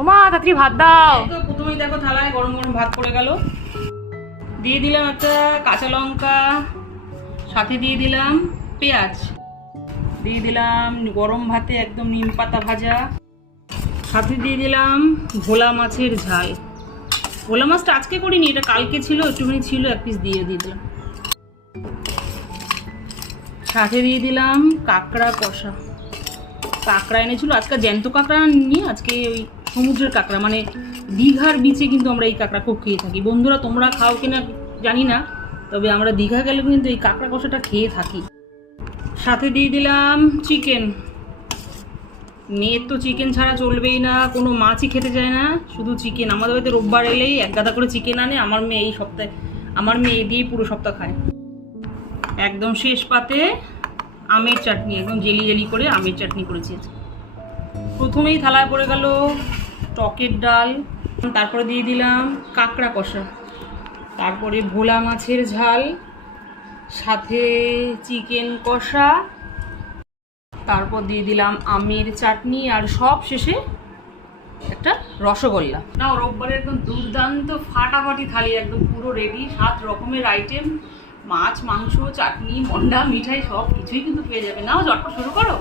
ওমা তাড়াতাড়ি ভাত দাও। তো প্রথমেই দেখো থালায় গরম গরম ভাত পড়ে গেল, দিয়ে দিলাম একটা কাঁচা লঙ্কা, সাথে দিয়ে দিলাম পেঁয়াজ, দিয়ে দিলাম গরম ভাতে একদম নিম পাতা ভাজা, সাথে দিয়ে দিলাম ভোলা মাছের ঝাল। ভোলা মাছটা আজকে করিনি, এটা কালকে ছিল, একটুখানি ছিল, এক পিস দিয়ে দিলাম। সাথে দিয়ে দিলাম কাঁকড়া কষা। কাঁকড়া এনেছিল আজকে, জ্যান্ত কাঁকড়া নিয়ে আজকে ওই সমুদ্রের কাঁকড়া, মানে দীঘার বিচে কিন্তু আমরা এই কাঁকড়া খুব খেয়ে থাকি। বন্ধুরা তোমরা খাও কিনা জানি না, তবে আমরা দীঘা গেলে কিন্তু এই কাঁকড়া কষাটা খেয়ে থাকি। সাথে দিয়ে দিলাম চিকেন। মেয়ের তো চিকেন ছাড়া চলবেই না, কোনো মাছই খেতে চায় না, শুধু চিকেন। আমাদের বাড়িতে রোববার এলেই এক গাদা করে চিকেন আনে। আমার মেয়ে এই সপ্তাহে, আমার মেয়ে দিয়েই পুরো সপ্তাহ খায়। একদম শেষ পাতে আমের চাটনি, একদম জেলি জেলি করে আমের চাটনি করেছি। প্রথমেই থালায় পড়ে গেল টকের ডাল, তারপরে দিয়ে দিলাম কাঁকড়া কষা, তারপরে ভোলা মাছের ঝাল, সাথে চিকেন কষা, তারপর দিয়ে দিলাম আমের চাটনি, আর সব শেষে একটা রসগোল্লা। না, রোববারে একদম দুর্দান্ত ফাটাফাটি থালি, একদম পুরো রেডি। 7 রকমের আইটেম, মাছ, মাংস, চাটনি, মন্ডা, মিঠাই সব কিছুই কিন্তু পেয়ে যাবে। নাও ঝটপট শুরু করো।